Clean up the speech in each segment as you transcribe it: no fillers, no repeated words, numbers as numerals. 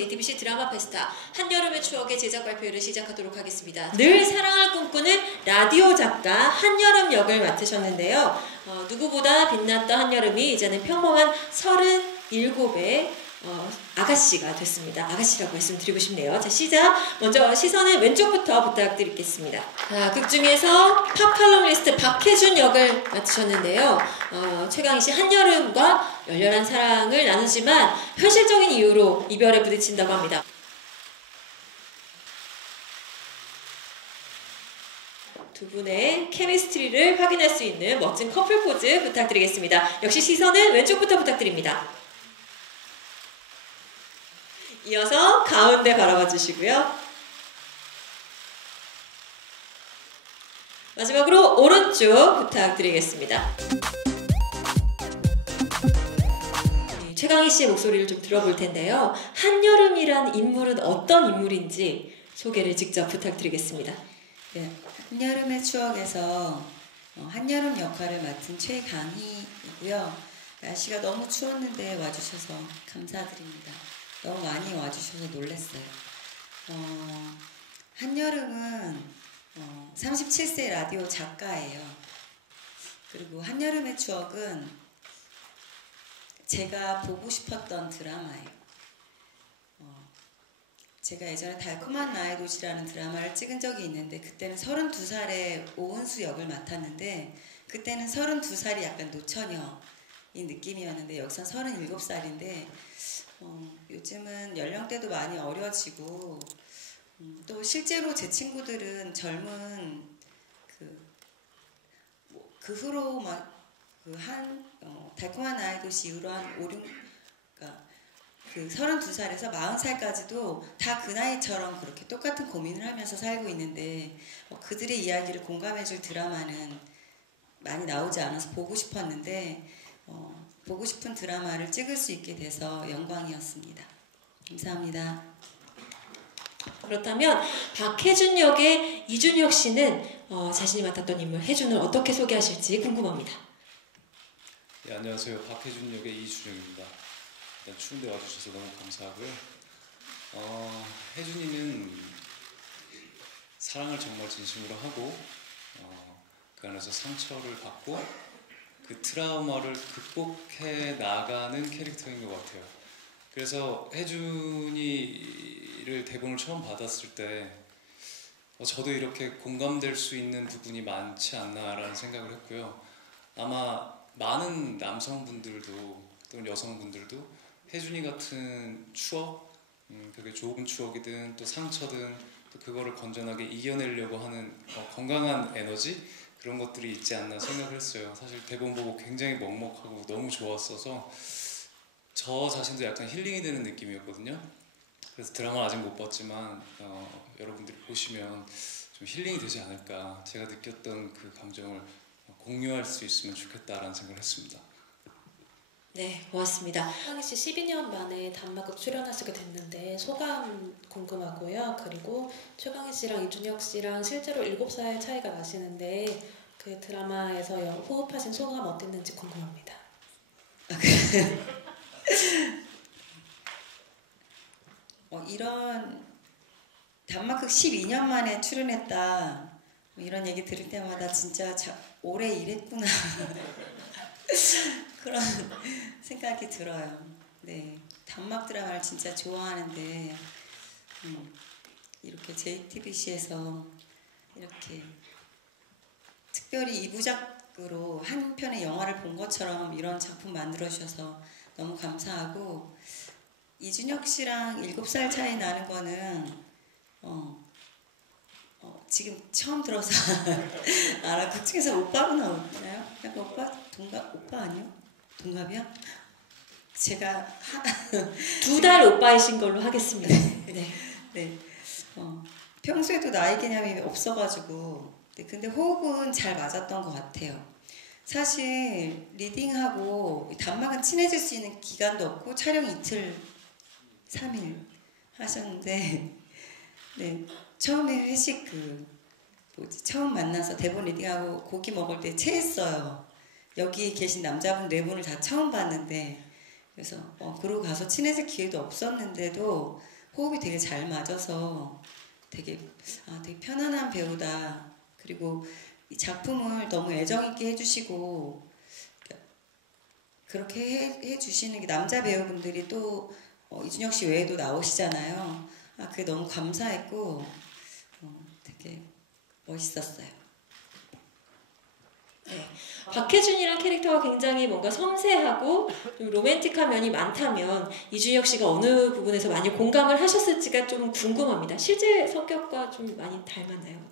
JTBC 드라마 페스타 한여름의 추억의 제작 발표회를 시작하도록 하겠습니다. 늘 사랑을 꿈꾸는 라디오 작가 한여름 역을 맡으셨는데요. 누구보다 빛났던 한여름이 이제는 평범한 37의 아가씨가 됐습니다. 아가씨라고 말씀드리고 싶네요. 자, 시작! 먼저 시선은 왼쪽부터 부탁드리겠습니다. 자, 극 중에서 팝 칼럼니스트 박혜준 역을 맡으셨는데요. 최강희씨 한여름과 열렬한 사랑을 나누지만 현실적인 이유로 이별에 부딪힌다고 합니다. 두 분의 케미스트리를 확인할 수 있는 멋진 커플 포즈 부탁드리겠습니다. 역시 시선은 왼쪽부터 부탁드립니다. 이어서 가운데 바라봐 주시고요. 마지막으로 오른쪽 부탁드리겠습니다. 네, 최강희 씨의 목소리를 좀 들어볼 텐데요. 한여름이란 인물은 어떤 인물인지 소개를 직접 부탁드리겠습니다. 네, 한여름의 추억에서 한여름 역할을 맡은 최강희이고요. 날씨가 너무 추웠는데 와주셔서 감사드립니다. 너무 많이 와주셔서 놀랐어요. 한여름은 37세 라디오 작가예요. 그리고 한여름의 추억은 제가 보고 싶었던 드라마예요. 제가 예전에 달콤한 나의 도시라는 드라마를 찍은 적이 있는데 그때는 32살의 오은수 역을 맡았는데 그때는 32살이 약간 노처녀인 느낌이었는데 여기선 37살인데 요즘은 연령대도 많이 어려지고 또 실제로 제 친구들은 젊은 그 후로 막 달콤한 나의 도시 이후로 한 5, 6, 그러니까 그 32살에서 40살까지도 다 그 나이처럼 그렇게 똑같은 고민을 하면서 살고 있는데 그들의 이야기를 공감해줄 드라마는 많이 나오지 않아서 보고 싶었는데 보고 싶은 드라마를 찍을 수 있게 돼서 영광이었습니다. 감사합니다. 그렇다면 박혜준 역의 이준혁 씨는 자신이 맡았던 인물 혜준을 어떻게 소개하실지 궁금합니다. 네, 안녕하세요. 박혜준 역의 이준혁입니다. 일단 추운데 와주셔서 너무 감사하고요. 혜준이는 사랑을 정말 진심으로 하고 그 안에서 상처를 받고 그 트라우마를 극복해 나가는 캐릭터인 것 같아요. 그래서 혜준이를 대본을 처음 받았을 때 저도 이렇게 공감될 수 있는 부분이 많지 않나라는 생각을 했고요. 아마 많은 남성분들도 또는 여성분들도 혜준이 같은 추억, 그게 좋은 추억이든 또 상처든 또 그거를 건전하게 이겨내려고 하는 건강한 에너지 그런 것들이 있지 않나 생각을 했어요. 사실 대본 보고 굉장히 먹먹하고 너무 좋았어서 저 자신도 약간 힐링이 되는 느낌이었거든요. 그래서 드라마를 아직 못 봤지만 여러분들이 보시면 좀 힐링이 되지 않을까, 제가 느꼈던 그 감정을 공유할 수 있으면 좋겠다라는 생각을 했습니다. 네, 고맙습니다. 최강희 씨 12년 만에 단막극 출연하시게 됐는데 소감 궁금하고요. 그리고 최강희 씨랑 이준혁 씨랑 실제로 7살 차이가 나시는데 그 드라마에서 호흡하신 소감 어땠는지 궁금합니다. 이런 단막극 12년 만에 출연했다 이런 얘기 들을 때마다 진짜 오래 일했구나 그런 생각이 들어요. 네, 단막 드라마를 진짜 좋아하는데 이렇게 JTBC에서 이렇게 특별히 2부작으로 한 편의 영화를 본 것처럼 이런 작품 만들어주셔서 너무 감사하고 이준혁 씨랑 7살 차이 나는 거는 지금 처음 들어서 알아. 그 중에서 오빠로 나오나요? 약간 오빠 아니요? 동갑이요? 제가 2달 오빠이신 걸로 하겠습니다. 네. 네. 평소에도 나이 개념이 없어가지고 근데 호흡은 잘 맞았던 것 같아요. 사실 리딩하고 단막은 친해질 수 있는 기간도 없고 촬영 이틀 3일 하셨는데 네, 처음에 회식 처음 만나서 대본 리딩하고 고기 먹을 때 체했어요. 여기 계신 남자분 4분을 다 처음 봤는데 그래서 그러고 가서 친해질 기회도 없었는데도 호흡이 되게 잘 맞아서 되게 편안한 배우다. 그리고 이 작품을 너무 애정 있게 해주시고 그렇게 해주시는 게 남자 배우분들이 또 이준혁 씨 외에도 나오시잖아요. 그게 너무 감사했고 되게 멋있었어요. 네. 박해준이란 캐릭터가 굉장히 뭔가 섬세하고 좀 로맨틱한 면이 많다면 이준혁 씨가 어느 부분에서 많이 공감을 하셨을지가 좀 궁금합니다. 실제 성격과 좀 많이 닮았나요?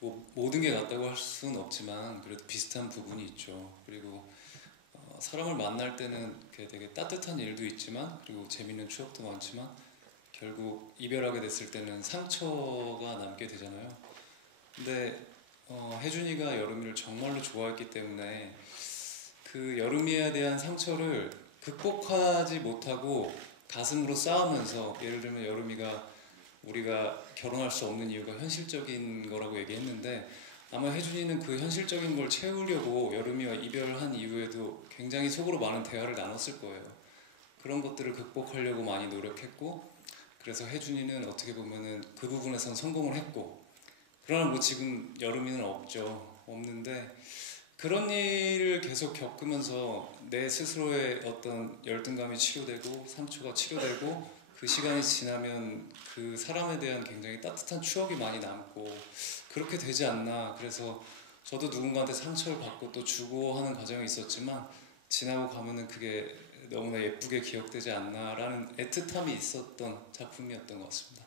뭐 모든 게 같다고 할 수는 없지만 그래도 비슷한 부분이 있죠. 그리고 사람을 만날 때는 되게 따뜻한 일도 있지만 그리고 재밌는 추억도 많지만 결국 이별하게 됐을 때는 상처가 남게 되잖아요. 근데 혜준이가 여름이를 정말로 좋아했기 때문에 그 여름이에 대한 상처를 극복하지 못하고 가슴으로 싸우면서, 예를 들면 여름이가 우리가 결혼할 수 없는 이유가 현실적인 거라고 얘기했는데 아마 혜준이는 그 현실적인 걸 채우려고 여름이와 이별한 이후에도 굉장히 속으로 많은 대화를 나눴을 거예요. 그런 것들을 극복하려고 많이 노력했고, 그래서 혜준이는 어떻게 보면은 그 부분에선 성공을 했고, 그러나 뭐 지금 여름이는 없는데 그런 일을 계속 겪으면서 내 스스로의 어떤 열등감이 치료되고 상처가 치료되고 그 시간이 지나면 그 사람에 대한 굉장히 따뜻한 추억이 많이 남고 그렇게 되지 않나. 그래서 저도 누군가한테 상처를 받고 또 주고 하는 과정이 있었지만 지나고 가면은 그게 너무나 예쁘게 기억되지 않나라는 애틋함이 있었던 작품이었던 것 같습니다.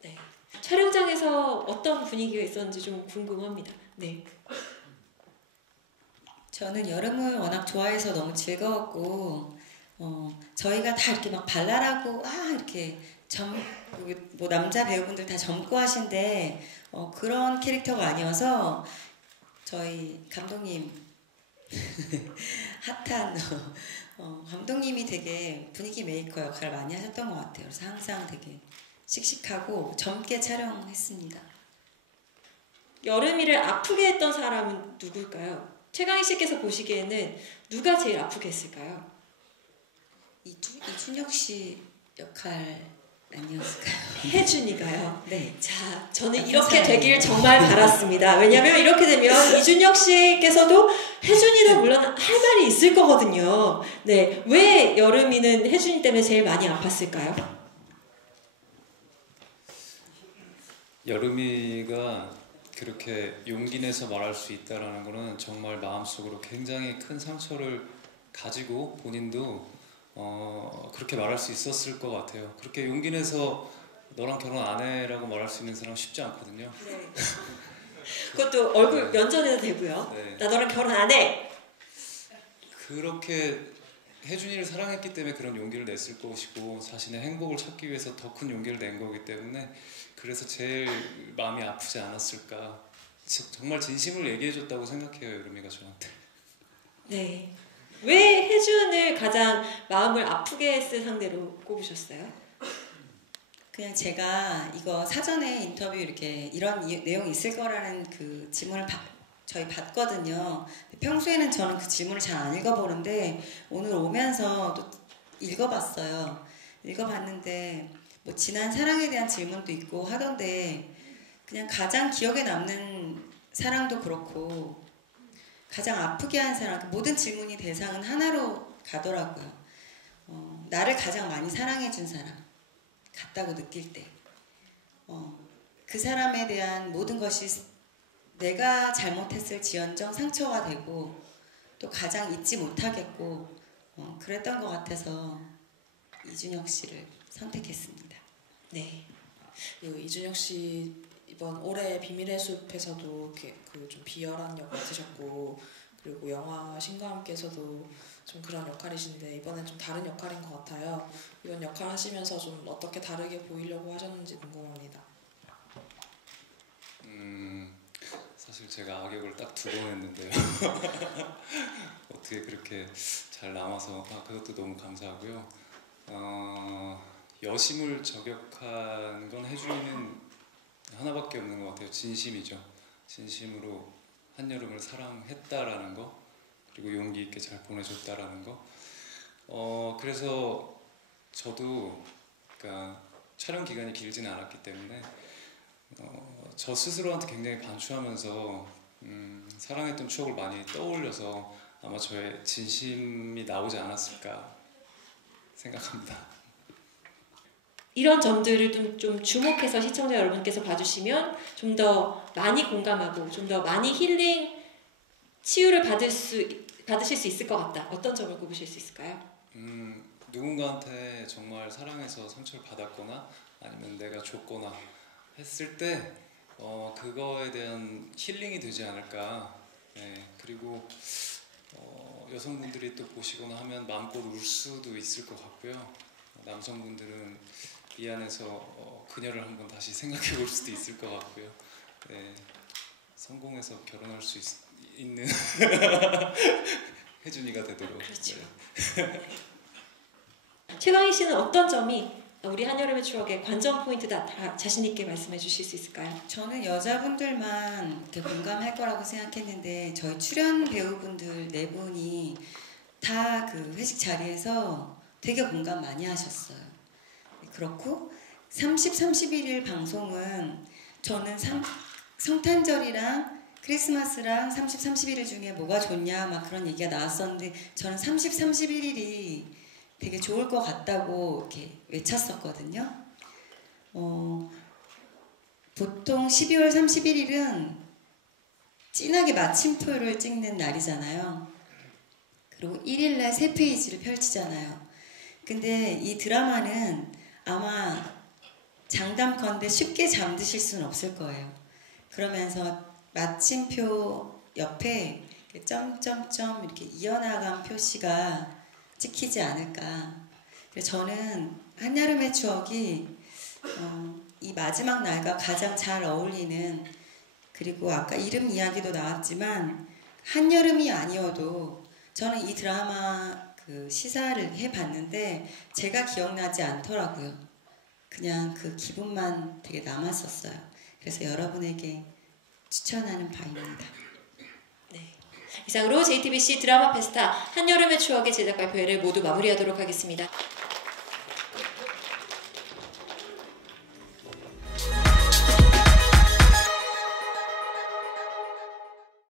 네. 촬영장에서 어떤 분위기가 있었는지 좀 궁금합니다. 네. 저는 여름을 워낙 좋아해서 너무 즐거웠고 저희가 다 이렇게 막 발랄하고 이렇게 뭐 남자 배우분들 다 젊고 하신데 그런 캐릭터가 아니어서 저희 감독님 핫한 감독님이 되게 분위기 메이커 역할을 많이 하셨던 것 같아요. 그래서 항상 되게 씩씩하고 젊게 촬영했습니다. 여름이를 아프게 했던 사람은 누굴까요? 최강희 씨께서 보시기에는 누가 제일 아프게 했을까요? 이준혁 씨 역할 아니었을까요? 혜준이가요. 네. 자, 저는 이렇게 되길 정말 바랐습니다. 왜냐하면 이렇게 되면 이준혁 씨께서도 혜준이도 물론 할 말이 있을 거거든요. 네, 왜 여름이는 혜준이 때문에 제일 많이 아팠을까요? 여름이가 그렇게 용기 내서 말할 수 있다라는 거는 정말 마음속으로 굉장히 큰 상처를 가지고 본인도 그렇게 말할 수 있었을 것 같아요. 그렇게 용기 내서 너랑 결혼 안 해라고 말할 수 있는 사람 쉽지 않거든요. 네. 그것도 얼굴 면전에도 되고요. 네. 나 너랑 결혼 안 해. 그렇게 혜준이를 사랑했기 때문에 그런 용기를 냈을 것이고 자신의 행복을 찾기 위해서 더 큰 용기를 낸 거기 때문에 그래서 제일 마음이 아프지 않았을까. 정말 진심을 얘기해줬다고 생각해요, 여름이가 저한테. 네. 왜 혜준을 가장 마음을 아프게 했을 상대로 꼽으셨어요? 그냥 제가 이거 사전에 인터뷰 이렇게 이런 내용이 있을 거라는 그 질문을 저희 받거든요. 평소에는 저는 그 질문을 잘 안 읽어보는데 오늘 오면서 또 읽어봤어요. 읽어봤는데 뭐 지난 사랑에 대한 질문도 있고 하던데 그냥 가장 기억에 남는 사랑도 그렇고 가장 아프게 한 사람, 모든 질문이 대상은 하나로 가더라고요. 나를 가장 많이 사랑해준 사람 같다고 느낄 때 그 사람에 대한 모든 것이 내가 잘못했을 지연정 상처가 되고 또 가장 잊지 못하겠고 그랬던 것 같아서 이준혁 씨를 선택했습니다. 네. 이준혁 씨 이번 올해 비밀의 숲에서도 좀 비열한 역을 맡으셨고 그리고 영화 신과 함께에서도 좀 그런 역할이신데 이번엔 좀 다른 역할인 것 같아요. 이번 역할 하시면서 좀 어떻게 다르게 보이려고 하셨는지 궁금합니다. 사실 제가 악역을 딱 2번 했는데요. 어떻게 그렇게 잘 남아서 그것도 너무 감사하고요. 여심을 저격한 건 혜준이는 하나밖에 없는 것 같아요. 진심이죠. 진심으로 한여름을 사랑했다라는 거. 그리고 용기 있게 잘 보내줬다라는 거. 그래서 저도 그러니까 촬영 기간이 길지는 않았기 때문에 저 스스로한테 굉장히 반추하면서 사랑했던 추억을 많이 떠올려서 아마 저의 진심이 나오지 않았을까 생각합니다. 이런 점들을 좀 주목해서 시청자 여러분께서 봐주시면 좀 더 많이 공감하고 좀 더 많이 힐링, 치유를 받으실 수 있을 것 같다. 어떤 점을 꼽으실 수 있을까요? 누군가한테 정말 사랑해서 상처를 받았거나 아니면 내가 줬거나 했을 때 그거에 대한 힐링이 되지 않을까. 네, 그리고 여성분들이 또 보시거나 하면 마음껏 울 수도 있을 것 같고요. 남성분들은 미안해서 그녀를 한번 다시 생각해 볼 수도 있을 것 같고요. 네, 성공해서 결혼할 수 있는 혜준이가 되도록. 그렇죠. 네. 최강희 씨는 어떤 점이 우리 한여름의 추억의 관전 포인트다 다 자신 있게 말씀해 주실 수 있을까요? 저는 여자분들만 이렇게 공감할 거라고 생각했는데 저희 출연 배우분들 네 분이 다 그 회식 자리에서 되게 공감 많이 하셨어요. 그렇고 30, 31일 방송은 저는 성탄절이랑 크리스마스랑 30, 31일 중에 뭐가 좋냐 막 그런 얘기가 나왔었는데 저는 30, 31일이 되게 좋을 것 같다고 이렇게 외쳤었거든요. 보통 12월 31일은 진하게 마침표를 찍는 날이잖아요. 그리고 1일날 새 페이지를 펼치잖아요. 근데 이 드라마는 아마 장담컨대 쉽게 잠드실 수는 없을 거예요. 그러면서 마침표 옆에 점점점 이렇게 이어나간 표시가 찍히지 않을까. 그래서 저는 한여름의 추억이 이 마지막 날과 가장 잘 어울리는, 그리고 아까 이름 이야기도 나왔지만 한여름이 아니어도 저는 이 드라마 그 시사를 해봤는데 제가 기억나지 않더라고요. 그냥 그 기분만 되게 남았었어요. 그래서 여러분에게 추천하는 바입니다. 네. 이상으로 JTBC 드라마 페스타 한여름의 추억의 제작 발표회를 모두 마무리하도록 하겠습니다.